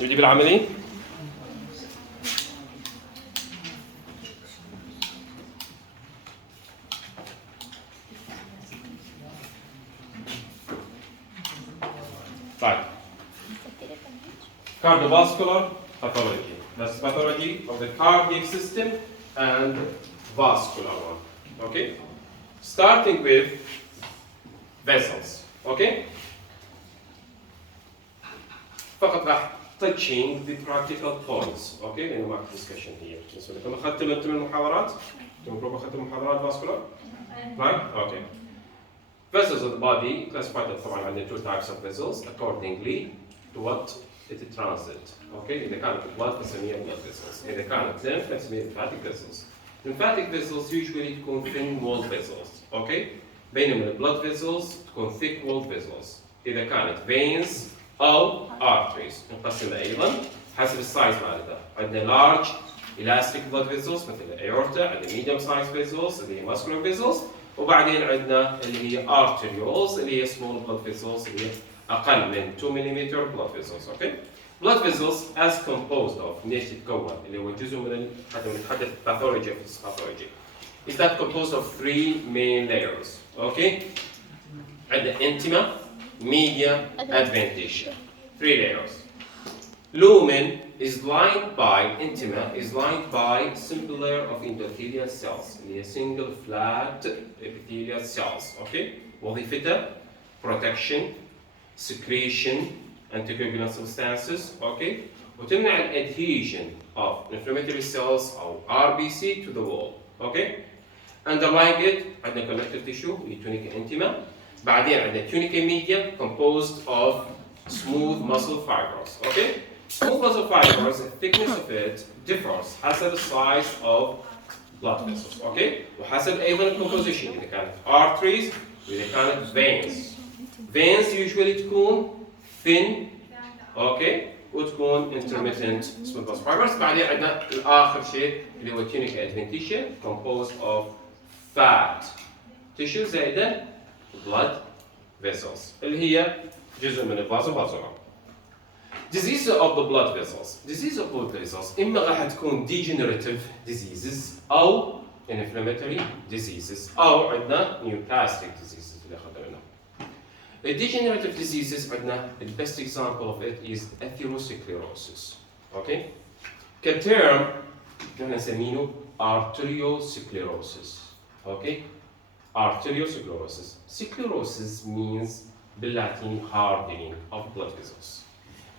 نجيب العملي. طيب. Cardiovascular pathology. That's pathology of the cardiac system and vascular one. Okay? Starting with vessels. Okay? فقط راح touching the practical points. Okay? لأنه ما في discussion here. So لكم أخذتم أنتم المحاضرات؟ أنتم أخذتم محاضرات vascular؟ Right? Okay. Vessels of the body classified طبعا عندنا two types of vessels accordingly to what it transit. Okay? إذا كانت blood نسميها blood vessels. إذا كانت lymph نسميها lymphatic vessels. Lymphatic vessels usually تكون thin walled vessels. Okay? بينما ال blood vessels تكون thick walled vessels. إذا كانت veins أو arteries نقسمها أيضا حسب السايز مالتها. عندنا large elastic blood vessels مثل الأورتا، عندنا medium sized vessels اللي هي muscular vessels، وبعدين عندنا اللي هي arterioles اللي هي small blood vessels اللي هي أقل من 2 mm blood vessels. Okay? Blood vessels as composed of ليش تتكون اللي هو جزء من حتى بنتحدث pathology of this pathology is that composed of three main layers. Okay? عندنا intima, media, adventitia. Three layers. Lumen is lined by intima is lined by simple layer of endothelial cells اللي هي single flat epithelial cells. Okay? وظيفتها protection, secretion, anticoagulant substances. Okay? وتمنع adhesion of inflammatory cells أو RBC to the wall. Okay? Underlying it عندنا connective tissue اللي tunica intima. بعدين عندنا tunica media composed of smooth muscle fibers. Okay? Smooth muscle fibers, the thickness of it differs حسب size of blood vessels. Okay? وحسب أيضا composition إذا كانت arteries وإذا كانت veins. Veins usually تكون thin. Okay? وتكون intermittent smooth muscle fibers. بعدين عندنا الآخر شيء اللي هو tunica adventitia composed of fat tissue زائدا blood vessels اللي هي جزء من الفازوفازولار. Disease of the blood vessels. Disease of blood vessels إما راح تكون degenerative diseases أو inflammatory diseases أو عندنا neoplastic diseases اللي أخذناها. The degenerative diseases عندنا the best example of it is atherosclerosis. Okay? كterm نحن نسميه arteriosclerosis. Okay? Arteriosclerosis. Sclerosis means باللاتيني hardening of blood vessels.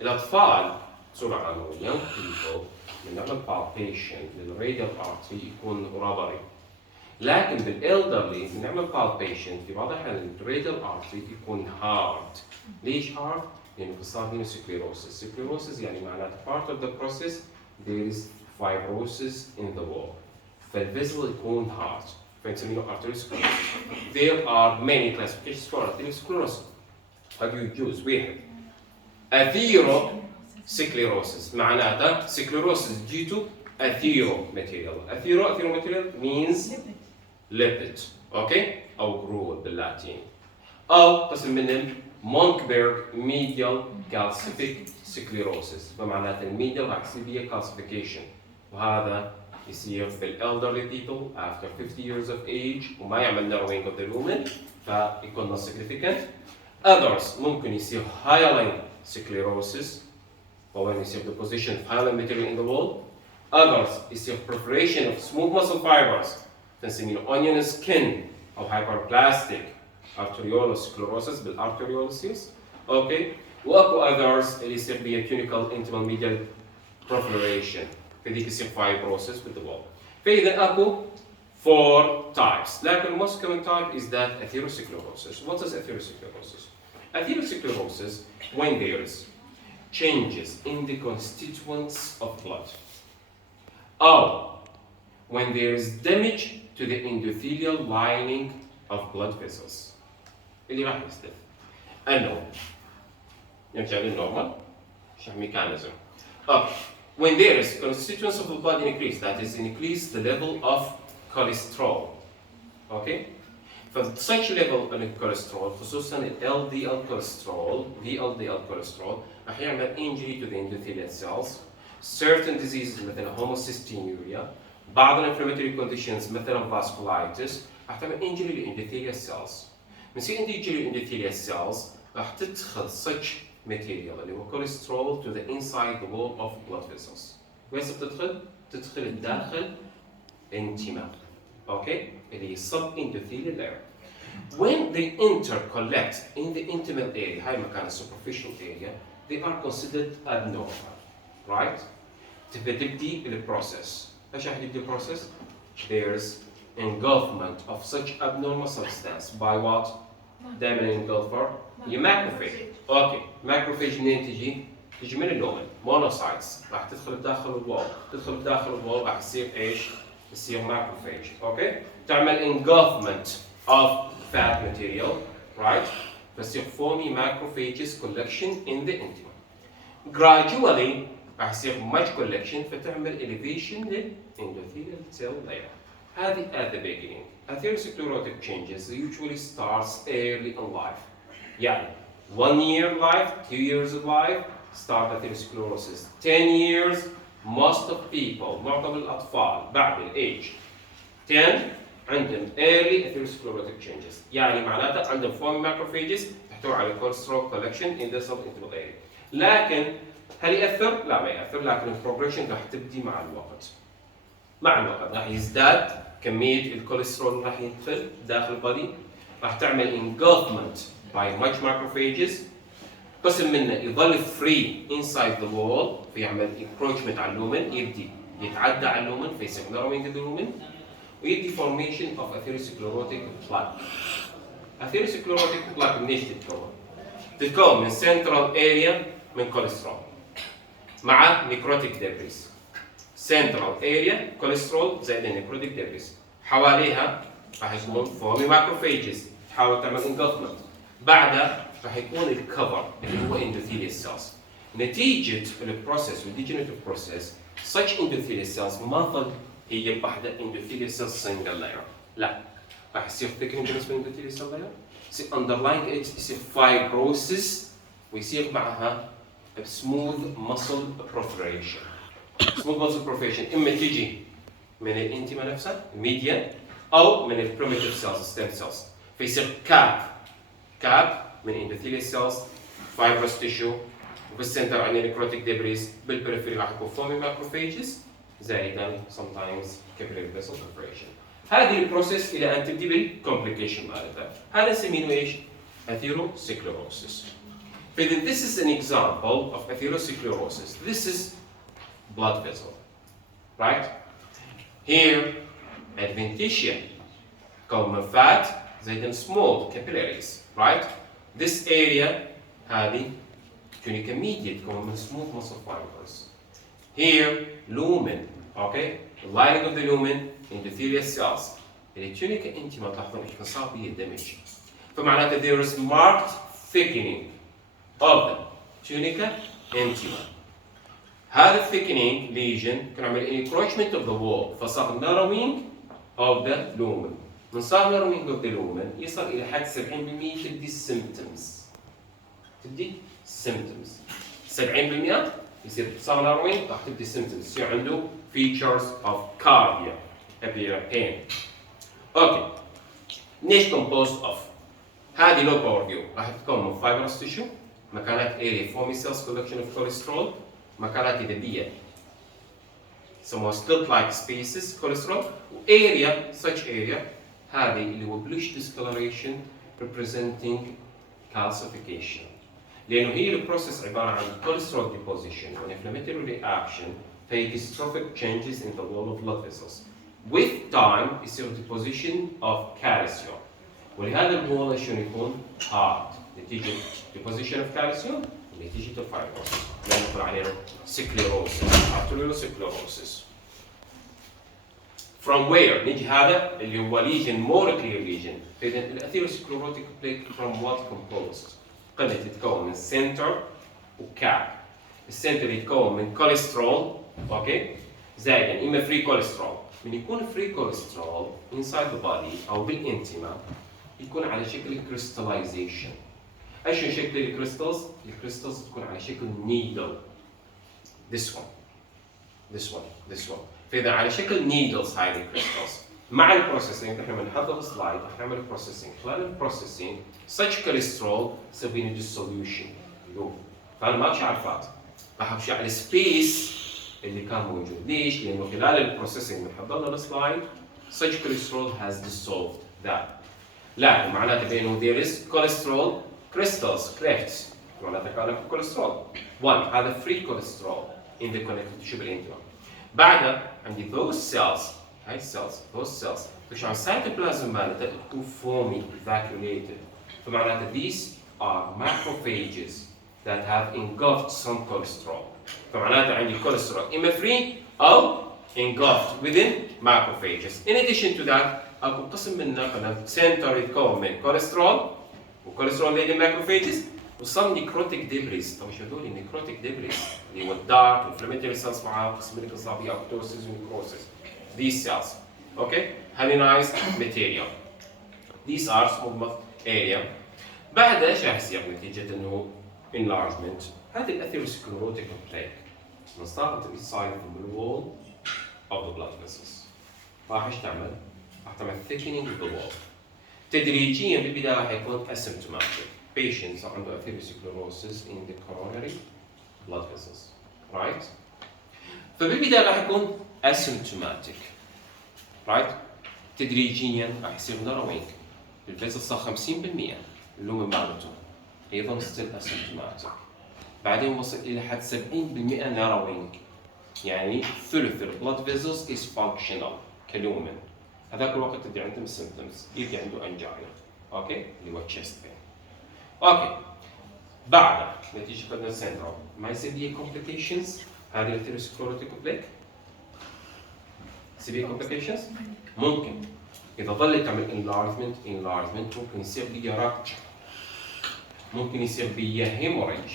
الأطفال بصورة عامة young people من نعمل palpation للراديال artery يكون rubbery. لكن بالelderly بنعمل palpation في بعض الأحيان الراديال artery يكون hard. ليش hard؟ لأنه صار فيه sclerosis. Sclerosis يعني معناته part of the process there is fibrosis in the wall. فالvessel يكون hard. فنسميه arteriosclerosis. There are many classifications for arteriosclerosis. قد يجوز واحد atherosclerosis معناتها sclerosis due to atheromaterial. Atheromaterial means lipid. Okay? أو جروث باللاتين. أو قسم منهم Monkberg medial calcific sclerosis فمعناتها الميديال راح يصير فيها calcification وهذا يصير بالelderly people after 50 years of age وما يعمل narrowing of the lumen فيكون not significant. Others ممكن يصير hyaline sclerosis وين يصير deposition of hyaline material in the wall. Others يصير proliferation of smooth muscle fibers تنسميه onion skin أو hyperplastic arteriolosclerosis بالarteriolysis. Okay. وأكو others اللي يصير بيه tunical intimal medial proliferation فذيك يصير fibrosis with the wall. فإذا أكو 4 types. لكن most common type is that atherosclerosis. What is atherosclerosis? Atherosclerosis when there is changes in the constituents of blood. Or when there is damage to the endothelial lining of blood vessels. اللي راح يختلف. النوم. نرجع للنورمال. شو mechanism. When there is constituents of the blood increase, that is increase the level of cholesterol. Okay? فsuch level من الكوليسترول خصوصا ال LDL cholesterol VLDL cholesterol راح يعمل injury to the endothelial cells. Certain diseases مثل homocystinuria بعض ال inflammatory conditions مثل vasculitis راح تعمل injury للendothelial cells. من يصير injury للendothelial cells راح تدخل such material اللي هو cholesterol to the inside the wall of blood vessels. وين بتدخل؟ تدخل الداخل انتما. Okay? اللي هي sub endothelial layer. When they intercollect in the intimal area, هاي مكان superficial area, they are considered abnormal. Right? تبدي البروسيس. ايش راح يبدي البروسيس؟ There's engulfment of such abnormal substance by what? دائما engulfer هي macrophage. اوكي macrophage منين تجي؟ تجي من اللومن monocytes راح تدخل بداخل الوول تدخل بداخل الوول راح تصير ايش؟ تصير macrophage. اوكي تعمل engulfment of fat material right فتصير foamy macrophages collection in the intima. Gradually راح يصير much collection فتعمل elevation للendothelial cell layer. هذه at the beginning. Atherosclerotic changes usually starts early in life. يعني 1 year life, 2 years of life, start atherosclerosis. 10 years, most of people, معظم الأطفال بعد الage 10 عندهم early atherosclerotic changes. يعني معناتها عندهم foamy macrophages تحتوي على cholesterol collection in the subintimal area. لكن هل يأثر؟ لا ما يأثر لكن البروجريشن راح تبدي مع الوقت. مع الوقت راح يزداد كمية الكوليسترول راح يدخل داخل البادي راح تعمل engulfment by much macrophages قسم منه يظل free inside the wall فيعمل encroachment على اللومن يبدي يتعدى على اللومن فيصير narrowing the lumen ويدي formation of atherosclerotic plaque. atherosclerotic plaque منيش تتكون؟ تتكون من central area من كوليسترول مع necrotic debris. central area cholesterol زائد necrotic debris حواليها راح يكون foamy macrophages تحاول تعمل engulfment بعدها راح يكون الكفر اللي هو endothelial cells. نتيجة البروسيس والديجنريتيف بروسيس such endothelial cells ما ظل هي بوحدة endothelial cells single layer لا راح يصير thickening بالنسبة للendothelial cell layer يصير underlying it يصير fibrosis ويصير معها smooth muscle proliferation. smooth muscle proliferation إما تيجي من الانتما نفسها الميديان أو من البريميتيف cells stem cells فيصير كاب من endothelial cells fibrous tissue وبالسنتر عندنا necrotic debris بالبريفري راح يكون foamy macrophages زائدا sometimes capillary vessel proliferation. هذه البروسيس إلى أن تبدي بالcomplication مالتها. هذا نسميه إيش؟ atherosclerosis. فإذا this is an example of atherosclerosis. This is blood vessel, right? Here, adventitia, common fat, زائدا small capillaries, right? This area هذه tunica media تكون من smooth muscle fibers. Here, lumen, okay? The lining of the lumen, endothelial cells. الtunica intima تلاحظون كيف صار بيه الدمج. فمعناته there is marked thickening of the tunica intima. هذا thickening lesion كان عمل encroachment of the wall فصار narrowing of the lumen. من صار narrowing of the lumen يصل إلى حد 70% تبدي symptoms. تبدي symptoms. 70% يصير صار narrowing راح تبدي symptoms يصير عنده features of cardia appear pain. أوكي. ليش composed of؟ هذه low power view راح تكون من fibrous tissue مكانات area foamy cells collection of cholesterol مكانات إيدية يسموها slit-like spaces cholesterol area such area هذه اللي هو bluish discoloration representing calcification لأنه هي البروسيس عبارة عن cholesterol deposition and inflammatory reaction فهي dystrophic changes in the wall of blood vessels. With time يصير deposition of calcium ولهذا الوول شنو يكون hard نتيجة deposition of calcium نتيجة الفايبروسيس لا نقول عليه سكليروسيس arteriosclerosis. From where نجي هذا اللي هو lesion more clear lesion فإذا الأثيروسكليروتيك plaque from what composed قلنا تتكون من center وكاب. السنتر يتكون من كوليسترول اوكي زائدا اما فري كوليسترول. من يكون فري كوليسترول inside the body او بالانتما يكون على شكل كريستاليزيشن. ايش شكل الكريستالز؟ الكريستالز تكون على شكل نيدل. this one. فاذا على شكل نيدلز هاي الكريستالز. مع البروسيسنج احنا بنحط السلايد رح نعمل بروسيسنج. خلال البروسيسنج such cholesterol يسوي له dissolution. فانا ما بشع الفات، راح ابشع السبيس اللي كان موجود. ليش؟ لانه خلال البروسيسنج بنحط لنا السلايد such cholesterol has dissolved that. لكن معناته بانه there is cholesterol crystals clefts، معناته كان في كوليسترول. 1 هذا free cholesterol in the connective tissue بالانتما. بعدها عندي those cells، هاي السيلز those cells تخش على السيتوبلازم مالتها تكون foamy vacuolated. فمعناته these are macrophages that have engulfed some cholesterol. فمعناته عندي cholesterol إما free أو engulfed within macrophages. In addition to that أكو قسم منه قناة سنتر يتكون من كوليسترول وكوليسترول ليدي macrophages وصم نيكروتيك ديبريز. طبعا شو هذول النيكروتيك ديبريز اللي هو الدارك والفلاميتري سيلز معاه قسم من القصابي أبوتوسيس ونيكروسيس. These cells, okay, hyalinized material. These are smooth area. بعدها ايش راح يصير نتيجة انه enlargement؟ هذه الاثيروسكليروتيك plaque نستعرض inside the wall of the blood vessels. راح ايش تعمل؟ راح تعمل thickening of the wall. تدريجيا بالبداية راح يكون asymptomatic. Patients عنده atherosclerosis in the coronary blood vessels, right? فبالبداية راح يكون asymptomatic, right? تدريجيا راح يصير narrowing. الفيزل صار 50% اللومن مالته ايضا still asymptomatic. بعدين وصل الى حد 70% narrowing، يعني ثلث البلد فيزلز is functional كلومن. هذاك الوقت تبدي عندهم symptoms، يبدي عنده انجينا، اوكي؟ اللي هو chest pain. اوكي. بعد نتيجة قدنا السندروم ما يصير لي complications هذه الثيروسكليروتيك بليك؟ يصير لي complications؟ ممكن. إذا ظلت تعمل enlargement ممكن يصير لي rupture، ممكن يصير لي hemorrhage.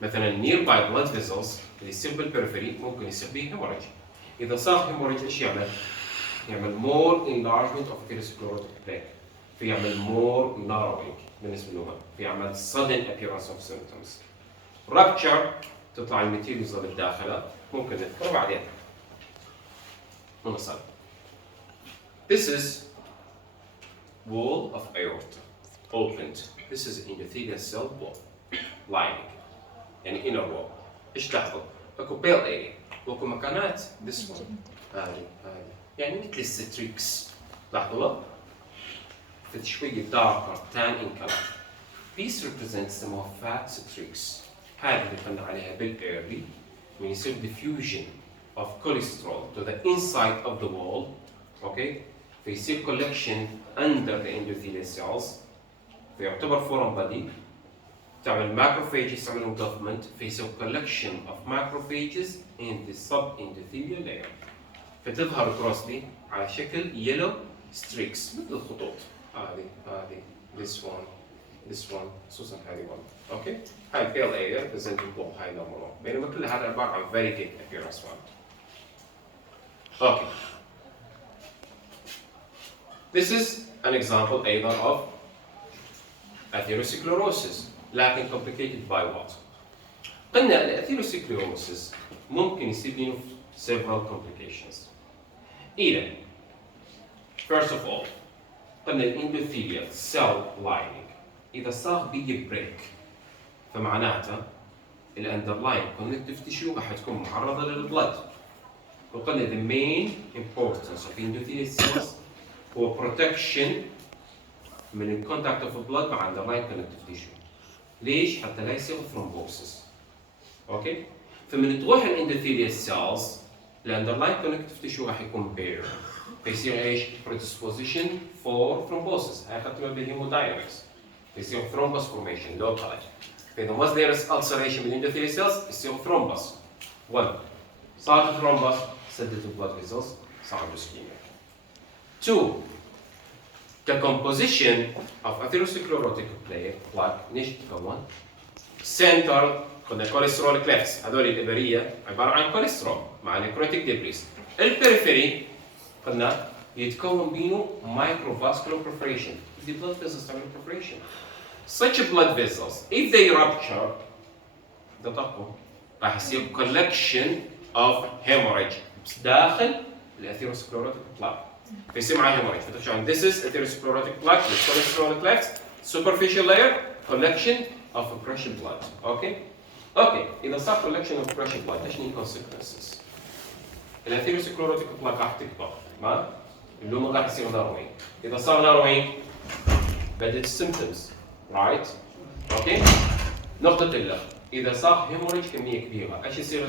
مثلا nearby blood vessels اللي يصير بالبريفري ممكن يصير لي hemorrhage. إذا صار hemorrhage إيش يعمل؟ يعمل more enlargement of atherosclerotic plaque، فيعمل more narrowing بالنسبة له، فيعمل sudden appearance of symptoms. rupture تطلع الماتيريالز اللي بداخلها ممكن نذكره بعدين. ونصل. This is wall of aorta opened. This is endothelial cell wall lining يعني inner wall. ايش تلاحظوا؟ اكو pale area واكو مكانات this one هذه يعني مثل الستريكس. لاحظوا في شوية darker tan in color. These represent some of fat streaks. هذه اللي قلنا عليها بالايرلي when يصير diffusion of cholesterol to the inside of the wall, okay? فيصير collection under the endothelial cells فيعتبر foreign body. تعمل macrophages تعمل engulfment فيصير collection of macrophages in the sub-endothelial layer. فتظهر grossly على شكل yellow streaks مثل الخطوط. هذه this one خصوصا هذه one. اوكي؟ هاي pale area presenting wall هاي normal one. بينما كل هذا عبارة عن very thick appearance one. اوكي. This is an example أيضا of atherosclerosis لكن complicated by what؟ قلنا الاتherosclerosis ممكن يصير له several complications. إذا first of all قلنا الانdothelial cell lining إذا صار بيجي بريك فمعناته الاندرلاين connective tissue راح تكون معرضة للبلد. وقلنا the main importance of endothelial cells هو protection من الكونتاكت اوف البلد مع underlying connective tissue. ليش؟ حتى لا يصير ثرومبوسيس. اوكي؟ فمن تروح الاندوثيليال سيلز الاندرلاين كونكتيف تيشو راح يكون بير فيصير ايش؟ predisposition for thrombosis. هاي اخذتها بالهيموداينامكس. فيصير thrombus formation locally. فإذا was there is ulceration بالاندوثيليال سيلز يصير thrombus. 1 صارت thrombus سدت البلد فيزلز صار عنده ischemia. 2 the composition of atherosclerotic plaque ليش تتكون؟ center قلنا كوليسترول كليفس هذول الإبرية عبارة عن كوليسترول مع نيكروتيك ديبريس. البريفري قلنا يتكون بينه microvascular perforation. The blood vessels تعمل perforation. Such blood vessels, if they rupture, ده تقوى راح يصير collection of hemorrhage داخل الاثيروسكليروتيك plaque. فيصير معاه hemorrhage. فتخشى عن this is atherosclerotic plaque, the cholesterol collects, superficial layer, collection of fresh blood. Okay? Okay. إذا صار collection of fresh blood, ايش هي consequences؟ الاثيروسكليروتيك plaque راح تكبر، ما؟ اللومن راح يصير ناروين. إذا صار ناروين بدت symptoms. Right? Okay? نقطة الأخ. إذا صار hemorrhage كمية كبيرة، إيش يصير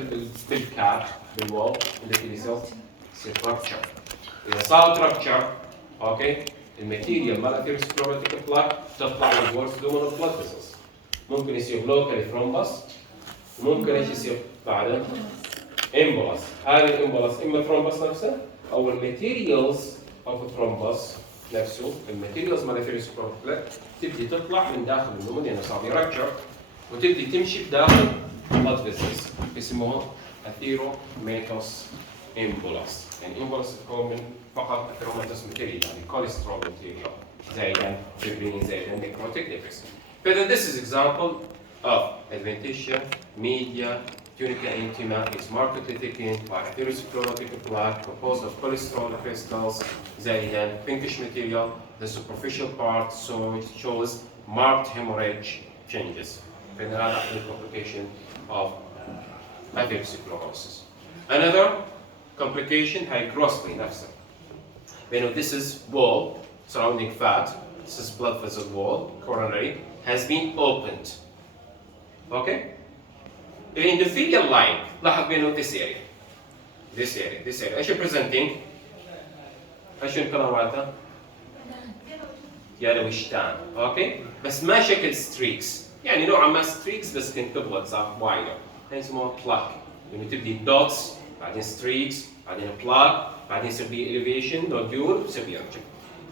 بالكاب بالوول اللي يصير rupture. إذا صارت rupture، أوكي، الماتيريال مال atherosclerotic plaque تطلع للورس luminal blood vessels. ممكن يصير locally thrombus، وممكن إيش يصير بعده؟ embolus. هذه الامبولس إما thrombus نفسه أو الماتيريالز of thrombus نفسه، الماتيريالز مال atherosclerotic plaque تبدي تطلع من داخل اللومن لأنه صار rupture وتبدي تمشي بداخل blood vessels يسموها atheromatous embolus. يعني embolus تكون من فقط atheromatous material يعني cholesterol material زائدا fibrin زائدا necrotic deficit. But this is example of adventitia media tunica intima is markedly thickened by atherosclerotic plaque composed of cholesterol crystals زائدا pinkish material. The superficial part so it shows marked hemorrhage changes. هذا the complication of atherosclerosis. Another complication هي grossly نفسه. This is wall surrounding fat. This is blood vessel wall coronary has been opened. Okay. The endothelial line لاحظ بينه this area. ايش presenting؟ ايش الكلام مالته؟ yellowish tan. Okay. بس ما شكل streaks. يعني نوعا ما ستريكس بس كنت تبغى صار وايدر. هي يسموها بلاك. لما تبدي دوتس بعدين ستريكس بعدين بلاك بعدين يصير بي elevation نوديول يصير بي يرجع.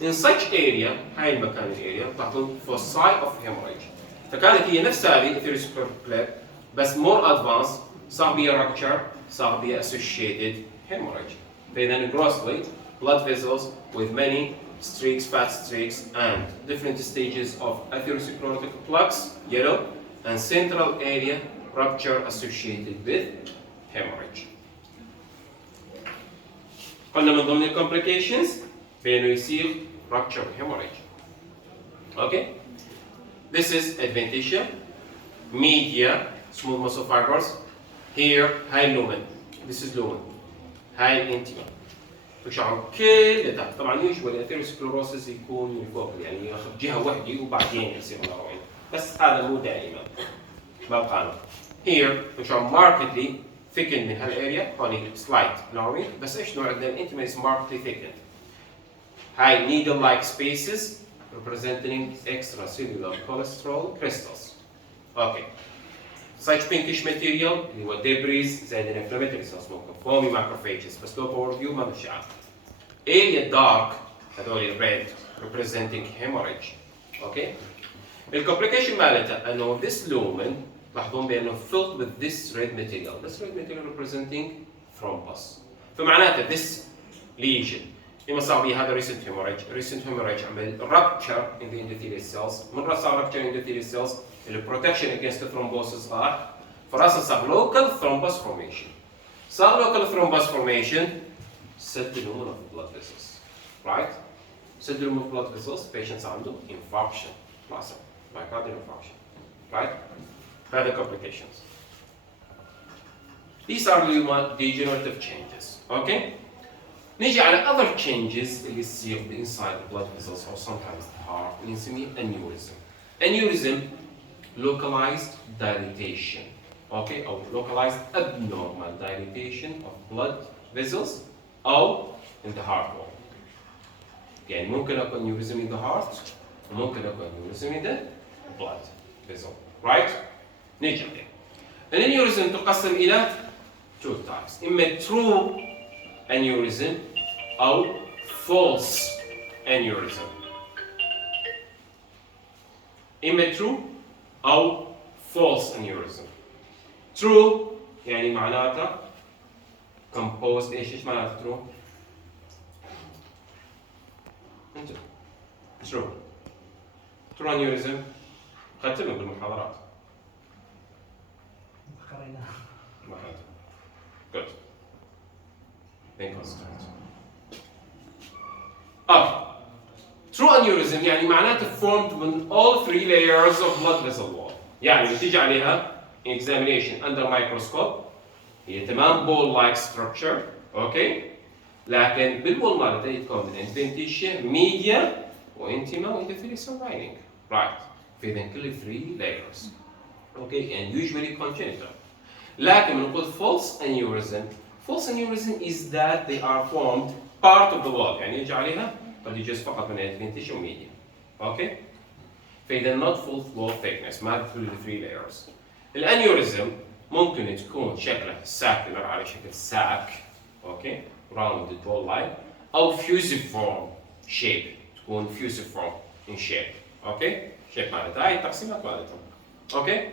In such area هاي المكان الاريا تعطون foci of hemorrhage. فكانت هي نفس هذه atherosclerotic plaque بس more advanced صار بيها rupture صار بيها associated hemorrhage. فإذا grossly blood vessels with many streaks, fat streaks, and different stages of atherosclerotic plaques, yellow, and central area rupture associated with hemorrhage. قلنا من ضمن complications بأنه يصير rupture hemorrhage. Okay? This is adventitia, media, smooth muscle fibers. Here, high lumen. This is lumen. High intima. عن كل تحت طبعا يوجوالي الاثيروسكليروسيس يكون من فوق يعني ياخذ جهه واحده وبعدين يصير ناروين بس هذا مو دائما ما بقانا. Here عن markedly thickened من هالاريا هوني slight ناروين بس ايش نوع عندنا الانتما is markedly thickened. High needle-like spaces representing extracellular cholesterol crystals. Okay. Such pinkish material اللي هو debris زائد inflammatory cells ممكن foamy macrophages بس low power view ما نشعر. Area dark هذول red representing hemorrhage. Okay. الcomplication مالتها انه this lumen لاحظون بانه filled with this red material. This red material representing thrombus. فمعناته this lesion إما صار بيه هذا recent hemorrhage عمل rupture in the endothelial cells. من صار rupture in the endothelial cells protection against the thrombosis راح فراسا صار local thrombus formation. صار local thrombus formation سد الهرمون of blood vessels. Right? سد الهرمون of blood vessels patients عنده infarction. myocardial infarction. Right? Further complications. These are degenerative changes. Okay? نيجي على other changes اللي تصير inside the blood vessels or sometimes the heart اللي نسميه aneurysm. Aneurysm localized dilatation. Okay, or localized abnormal dilatation of blood vessels أو in the heart wall. يعني ممكن أكون aneurysm in the heart وممكن أكون aneurysm in the blood vessel. Right? نيجي عليه. Aneurysm تقسم إلى two types. إما true aneurysm أو false aneurysm. إما true أو false aneurysm. True يعني معناتها composed إيش معناته true؟ انتم شلون؟ ترو انيوريزم قتلهم بالمحاضرات. ما حد. Good. Then concentrate. True aneurysm يعني معناته formed من all three layers of blood vessel wall. يعني لما تيجي عليها in examination under microscope هي تمام ball like structure، اوكي؟ لكن بالبول مالتها يتكون من adventitia, media وانتما وendothelial surrounding. Right. فإذا كل three layers. Okay, and usually congenital. لكن نقول false aneurysm is that they are formed part of the wall، يعني يجي عليها قد يجوز فقط من adventitia وميديا. اوكي؟ فإذا not full wall thickness ما تدخل ال 3 layers. الانيوريزم ممكن تكون شكله ساكولر على شكل ساك، اوكي؟ rounded ball like أو fusiform shape، تكون fusiform in shape، اوكي؟ shape مالتها هاي التقسيمات مالتهم. اوكي؟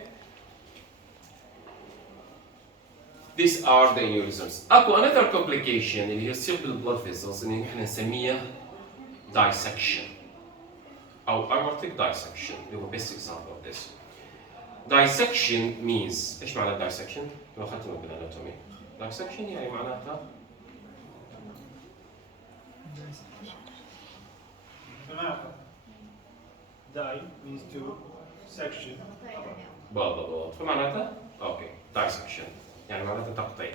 These are the aneurysms. اكو another complication اللي هي تصير بالبلد فيسلز اللي نحن نسميها dissection أو aortic dissection اللي هو best example of this. Dissection means إيش معنى dissection؟ لو أخذتوا بالاناتومي. Dissection يعني معناتها Die means to section. بالضبط. فمعناتها أوكي dissection يعني معناتها تقطيع.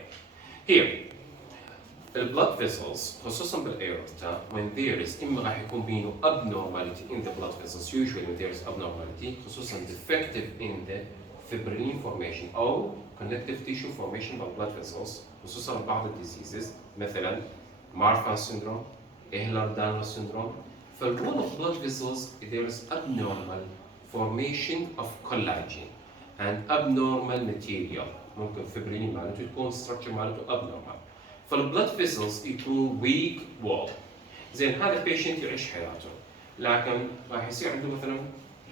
Here the blood vessels خصوصا بالايورتا when there is إما راح يكون بينه abnormality in the blood vessels usually when there is abnormality خصوصا defective in the fibrillar formation أو connective tissue formation by blood vessels خصوصا بعض الديزيزز مثلا Marfan syndrome, Ehlers-Danlos syndrome. For one of blood vessels there is abnormal formation of collagen and abnormal material ممكن fibrillar مالته تكون structure مالته abnormal. فالبلد فيسلز يكون ويك وول. زين هذا البيشنت يعيش حياته لكن راح يصير عنده مثلا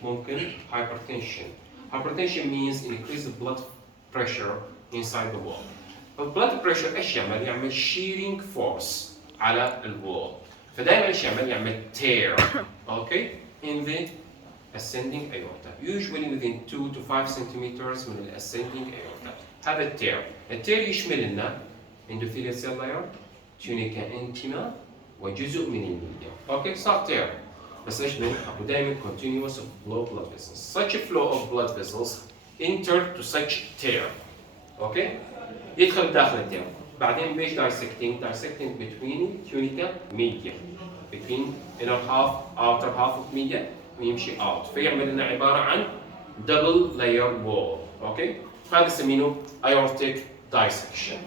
ممكن hypertension. Hypertension means increased blood pressure inside the wall. البلد بريشر ايش يعمل؟ يعمل shearing force على الوول. فدائما ايش يعمل؟ يعمل tear okay in the ascending aorta usually within 2 to 5 centimeters من ascending aorta. هذا التير يشمل لنا endothelial cell layer, tunica intima وجزء من الميديا. اوكي صار تير بس ايش بين؟ اكو دائما continuous flow blood vessels. Such a flow of blood vessels enter to such tear. اوكي يدخل داخل التير بعدين بيش dissecting between tunica media between inner half outer half of media ويمشي out فيعمل لنا عباره عن double layer wall. اوكي هذا يسمينه aortic dissection.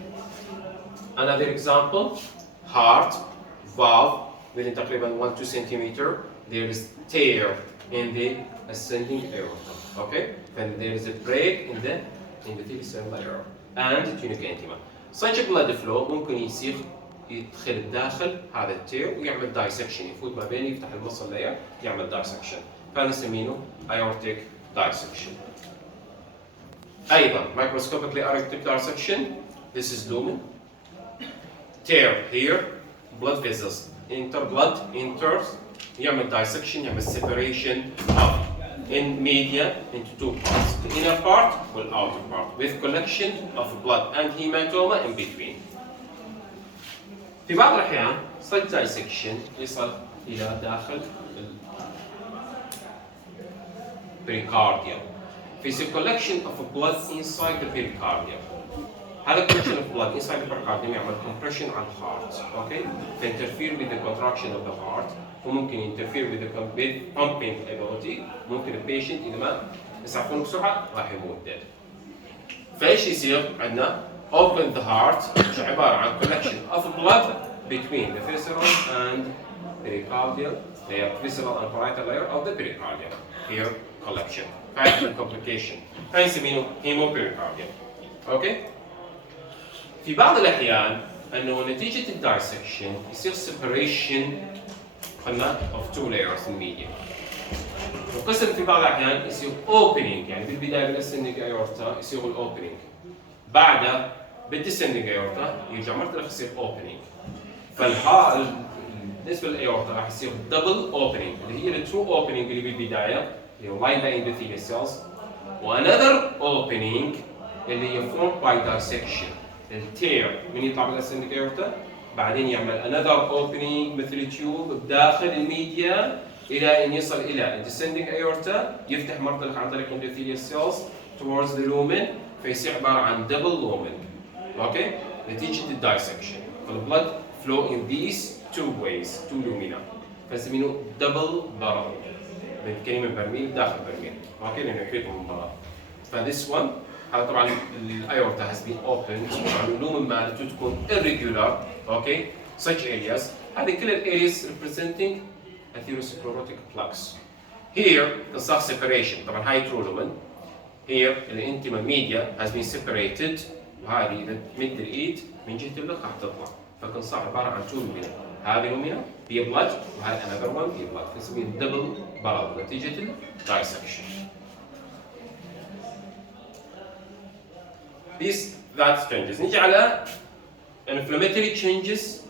Another example, heart, valve, within تقريبا 1-2 centimeter, there is tear in the ascending aorta, okay? And there is a break in the endothelial cell layer and tunica intima. Such a blood flow ممكن يصير يدخل داخل هذا التير ويعمل dissection، يفوت ما بين يفتح المصل layer يعمل dissection. فهذا نسمينه aortic dissection. أيضا microscopically aortic dissection, this is lumen. Tear here, blood vessels, blood enters, يعمل dissection, يعمل separation of in media into two parts, the inner part and outer part, with collection of blood and hematoma in between. في بعض الأحيان such dissection يصل إلى داخل pericardium. في collection of blood inside the pericardium. هذا collection of blood inside the pericardium يعمل compression على الهارت، اوكي؟ فinterfere with the contraction of the heart وممكن interfere with the pumping ability. ممكن البيشنت اذا ما يسعفونه بسرعه راح يموت dead. فايش يصير؟ عندنا open the heart عباره عن collection of blood between the visceral and pericardial layer, visceral and parietal layer of the pericardium. Here collection. هاي complication. هاي نسميه hemopericardium. اوكي؟ في بعض الأحيان أنه نتيجة الدايسكشن يصير separation قلنا of two layers in media. وقسم في بعض الأحيان يصير opening يعني بالبداية بالascending aorta يصير opening. بعدها بالdescending aorta يرجع مرة ثانية يصير opening. بالنسبه للايورتا راح يصير دبل اوبننج اللي هي الترو اوبننج اللي بالبدايه اللي هو لاين باي اندوثيليال سيلز، وانذر اوبننج اللي هي formed by dissection التير من يطلع بالاسندك ايورتا بعدين يعمل انذر اوبننج مثل تيوب بداخل الميديا الى ان يصل الى الديسندنج ايورتا يفتح منطلق عن طريق اندوثيليال سيلز towards the lumen فيصير عباره عن دبل لومن. اوكي؟ نتيجه الدايسكشن فالبلد flow in these two ways two lumina فنسميه دبل برل بالكلمه برميل داخل برميل. اوكي؟ لانه يحيطه من برا. فذس ون هذا طبعا الايورتا has been opened طبعا اللومن مالته تكون irregular. اوكي؟ such areas هذه كل الارياز representing atherosclerotic plaques. Here the separation طبعا هاي true lumen. Here the intima media has been separated وهذه اذا تمد الايد من جهه اللق راح تطلع فكان صار عباره عن تو لومينا هذه لومينا هي بلاد وهذا انذر ون هي بلاد فنسميه دبل برل نتيجه الدايسكشن. That changes. نيجي على inflammatory changes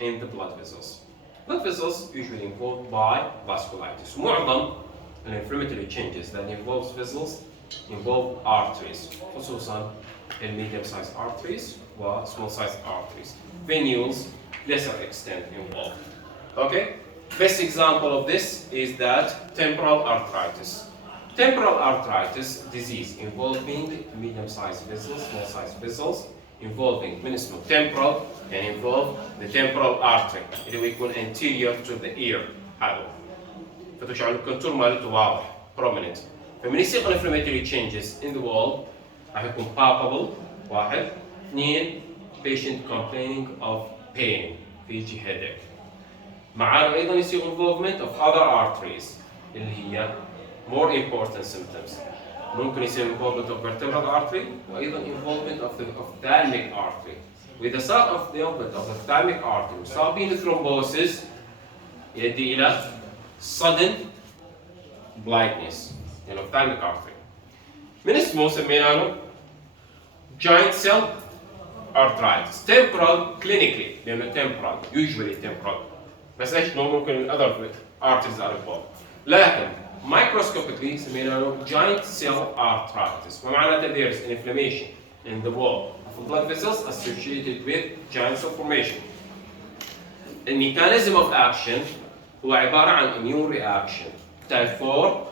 in the blood vessels. Blood vessels usually involved by vasculitis. معظم inflammatory changes that involves vessels involve arteries خصوصا medium sized arteries و small sized arteries. Venules lesser extent involved. Okay? Best example of this is that temporal arthritis. Temporal arthritis disease involving medium sized vessels, small sized vessels involving minuscule temporal and involve the temporal artery اللي هو يكون anterior to the ear هذا. فتشعر الكونتور مالته واضح prominent. فمن يصير inflammatory changes in the wall راح يكون palpable واحد، اثنين patient complaining of pain فيجي headache. معاه ايضا يصير involvement of other arteries اللي هي more important symptoms. ممكن يصير involvement of vertebral artery وايضا involvement of the ophthalmic artery. واذا صار involvement of the ophthalmic artery وصار بين thrombosis يؤدي الى sudden blindness يعني ophthalmic artery. من اسمه سمينا له giant cell arthritis. Temporal clinically لأنه temporal usually temporal بس ايش ممكن other arteries are involved. لكن microscopically سمينا له giant cell arthritis ومعناته there is inflammation in the wall of blood vessels associated with giant cell formation. The mechanism of action هو عبارة عن immune reaction type 4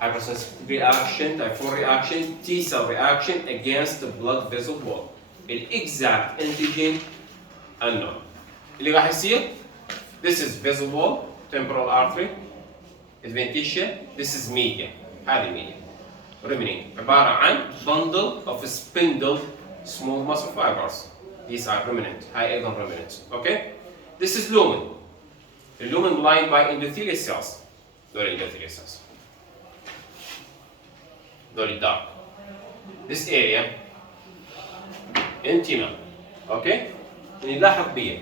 hypersensitivity reaction, type 4 reaction, T cell reaction against the blood vessel wall. الإكزاكت antigen unknown. اللي راح يصير this is vessel wall, temporal artery, adventitia, this is media. هذه media. Remaining عبارة عن bundle of spindle small muscle fibers. These are remnant. هاي أيضا remnant. Okay? This is lumen. The lumen lined by endothelial cells. دول endothelial cells. دول dark. This area intima. Okay? نلاحظ بيه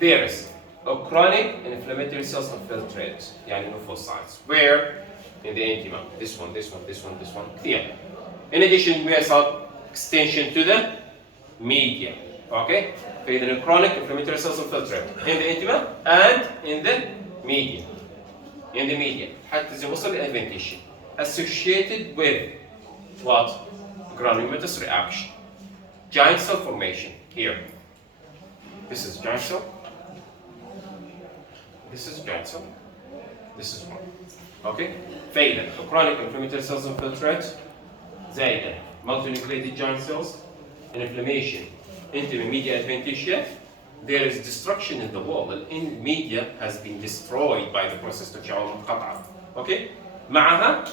there is a chronic inflammatory cells infiltrate يعني lymphocytes. Where? In the intima. This one, this one, this one, this one. كثير. In addition, we have extension to the media. Okay? فإذا chronic inflammatory cells infiltrate in the intima and in the media. In the media. حتى إذا وصل للادفنتيشن. Associated with what? Granulomatous reaction. Giant cell formation here. This is giant cell. This is giant cell. This is one. Okay? فإذا chronic inflammatory cells infiltrate زائدا multinucleated giant cells and inflammation into the media adventitia, there is destruction in the wall. The media has been destroyed by the process تشعل مقطعة. Okay? معها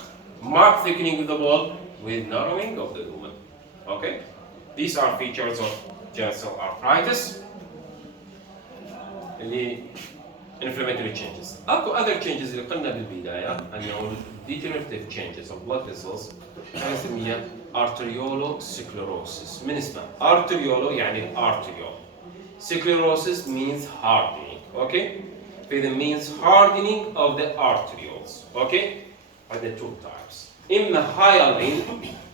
marked thickening of the wall with narrowing of the lumen. Okay? These are features of giant cell arthritis. اللي inflammatory changes. اكو other changes اللي قلنا بالبدايه انه degenerative changes of blood vessels نسميها arteriolosclerosis. من اسمه arteriolo يعني arterial. Sclerosis means hardening. Okay? فإذا means hardening of the arterioles. Okay? هذا two types. إما hyaline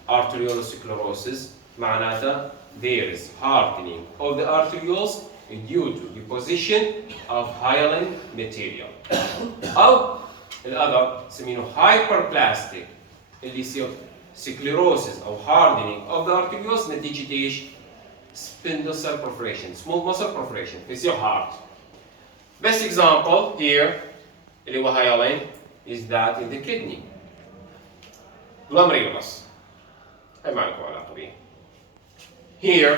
arteriolosclerosis معناته there is hardening of the arterioles due to deposition of hyaline material. أو الأذر نسميه hyperplastic اللي يصير sclerosis أو hardening of the arterioles نتيجة إيش؟ spindle cell proliferation, smooth muscle proliferation. يصير hard. Best example here اللي هو hyaline is that in the kidney. glomerulus. هاي ما لكم علاقة بيه. Here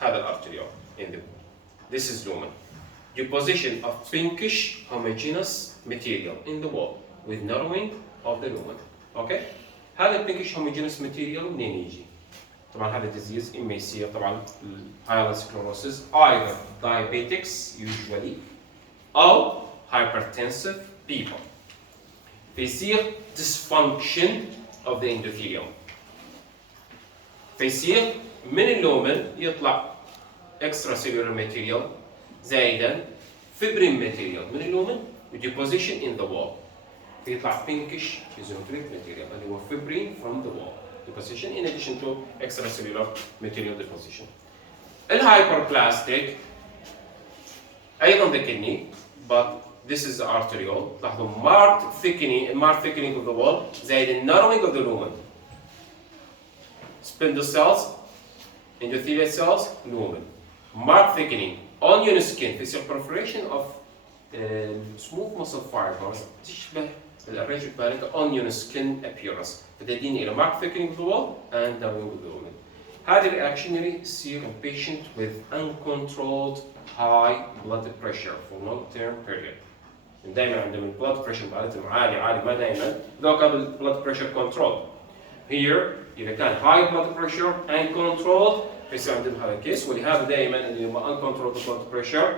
هذا الارتريول in the this is lumen. Deposition of pinkish homogeneous material in the wall with narrowing of the lumen. Okay? هذا البينكش homogeneous material منين يجي؟ طبعا هذا disease إما يصير طبعا hyaline sclerosis either diabetics usually أو hypertensive people. فيصير dysfunction of the endothelium. فيصير من اللومن يطلع extracellular material زائدا fibrin material من اللومن deposition in the wall. فيطلع pinkish eosinophilic material اللي هو fibrin from the wall deposition in addition to extracellular material deposition. الhyperplastic أيضا the kidney but this is the arteriole. لاحظوا marked thickening of the wall زائد narrowing of the lumen. Spindle cells, endothelial cells, lumen. Marked thickening, onion skin, physical proliferation of smooth muscle fibers تشبه الارينج بالك onion skin appearance. فتديني إلى marked thickening of the wall and narrowing of the lumen. هذه الرياكشن يصير in patient with uncontrolled high blood pressure for long-term period. دائما عندهم blood pressure مالتهم عالي ما دائما ذوك blood pressure control. Here إذا كان high blood pressure uncontrolled فيصير عندهم هذا الكيس ولهذا دائما اللي هم uncontrolled blood pressure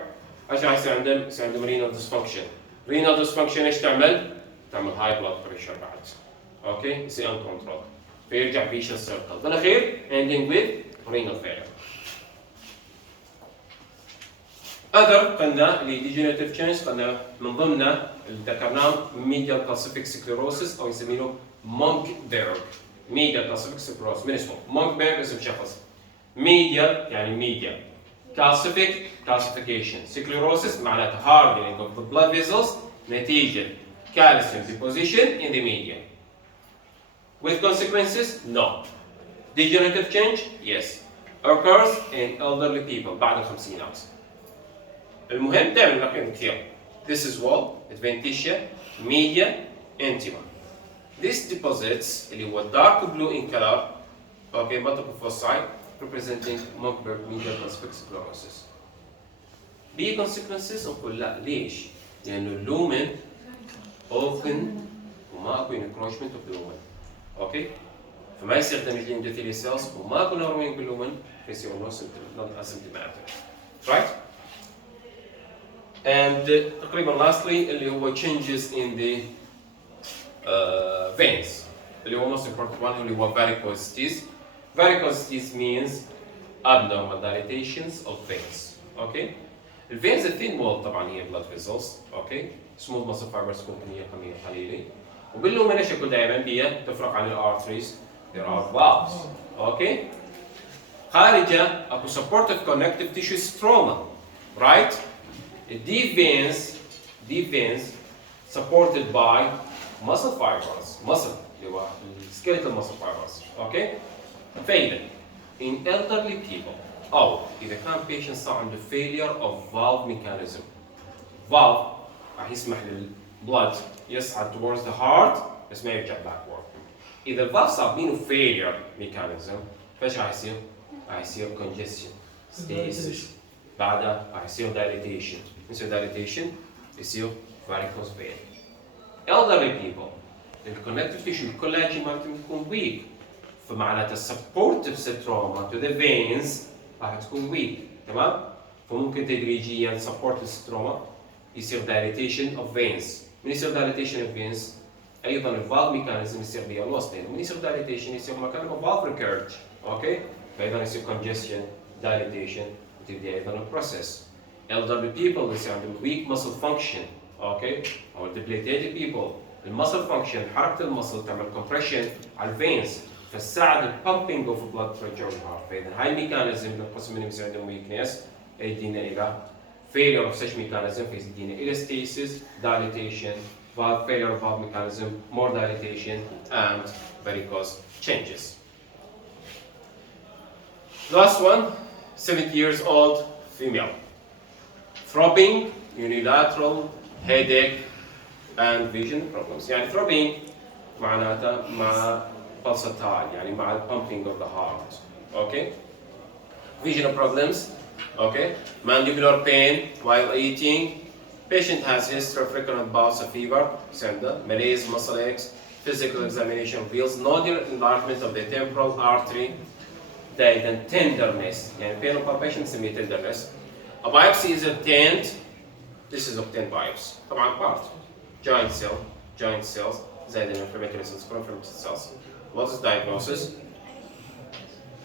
عشان يصير عندهم renal dysfunction. renal dysfunction ايش تعمل؟ تعمل high blood pressure بعد. اوكي يصير uncontrolled. فيرجع vicious circle. بالاخير ending with renal failure. other قلنا اللي degenerative change قلنا من ضمنه اللي ذكرناه medial calcific sclerosis او يسمونه Monkberg. medial calcific sclerosis من اسمه؟ Monkberg اسم شخص. medial يعني medial. calcific calcification. sclerosis معناته hardening of the blood vessels نتيجة calcium deposition in the media. With consequences? No. Degenerative change? Yes. Occurs in elderly people بعد الخمسينات. المهم دائما نلاقيهم كثير. This is wall, adventitia, media, intima. These deposits اللي هو dark blue in color, okay, multiple foci, representing Monkberg medial calcific sclerosis. بي consequences نقول لا ليش؟ لأنه اللومن open وما أكو encroachment of the lumen. اوكي؟ فما يصير damage للendothelial cells وما أكو narrowing باللومن فيصير non asymptomatic. Right? And تقريبا lastly اللي هو changes in the veins اللي هو most important one اللي هو varicosities. Varicosities means abnormal dilatations of veins. Okay? الفينز الثين wall طبعا هي blood vessels. Okay? smooth muscle fibers تكون كمية قليلة. وباللومن ايش يكون دائما بيها تفرق عن الارتريز. There are valves. Okay? خارجة اكو supportive connective tissue stroma. Right? Deep veins supported by muscle fibers, اللي هو skeletal muscle fibers, okay? فإذا in elderly people أو إذا كان patient صار عنده failure of valve mechanism, valve راح يسمح للبلد يصعد towards the heart بس ما يرجع backward. إذا الفالف صار بينه failure mechanism فايش راح يصير؟ راح يصير congestion, stasis, بعدها راح يصير dilatation. يصير dilatation يصير varicose vein. elderly people الconnective tissue الكولاجين مالتهم تكون weak فمعناته supportive stroma to the veins راح تكون weak تمام؟ فممكن تدريجيا supportive stroma يصير dilatation of veins. من يصير dilatation of veins ايضا الفالف ميكانيزم يصير بها الوسطين. من يصير dilatation يصير مكانه valve recurge. اوكي؟ فايضا يصير congestion dilatation وتبدا ايضا البروسيس. elderly people يصير عندهم weak muscle function. اوكي؟ او debilitated people المسل function حركة المسل تعمل compression على الفينز فتساعد pumping of blood pressure بالهارت. فإذا هاي الميكانيزم نقسم من يصير عندهم weakness يدينا إلى failure of such mechanism فيدينا إلى stasis, dilatation, valve failure of valve mechanism, more dilatation, and varicose changes. Last one, 70 years old female. Throbbing, unilateral, headache, and vision problems. يعني throbbing معناتها مع pulsatile يعني مع pumping of the heart. Okay? Vision problems. Okay? Mandibular pain while eating. Patient has history of recurrent bouts of fever, senda, malaise, muscle aches. Physical examination reveals nodule enlargement of the temporal artery. Then tenderness. يعني pain palpation نسميه tenderness. A biopsy is obtained. This is obtained biopsy. طبعا part. Giant cells, زائد inflammatory cells, pro-inflammatory cells. What is diagnosis?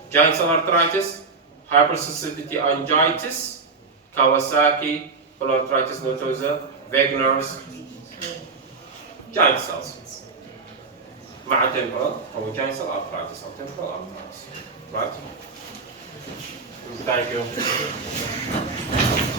Giant cell arteritis, hypersensitivity angiitis, Kawasaki, polyarteritis nodosa, Wegener's, giant cells. مع temporal أو giant cell arteritis أو temporal arteritis. Right? Thank you.